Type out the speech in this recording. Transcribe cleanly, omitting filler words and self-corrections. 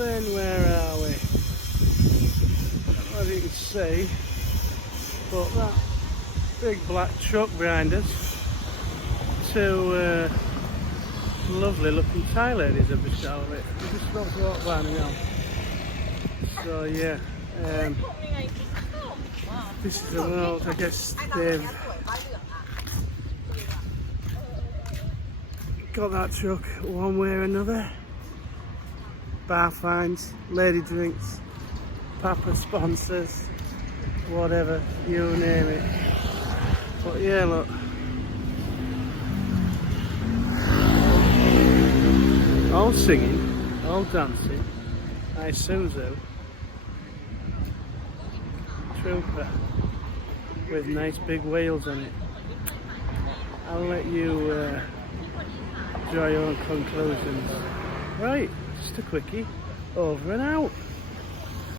then where are we? I don't know if you can see, but that big black truck behind us, two lovely looking Thai ladies have been out of it. We just about to walk by now. So yeah, this is a world, I guess they've got that truck one way or another. Bar finds, lady drinks, Papa sponsors, whatever, you name it. But yeah, look. All singing, all dancing. Nice Suzu. Trooper. With nice big wheels on it. I'll let you draw your own conclusions. Right, just a quickie. Over and out.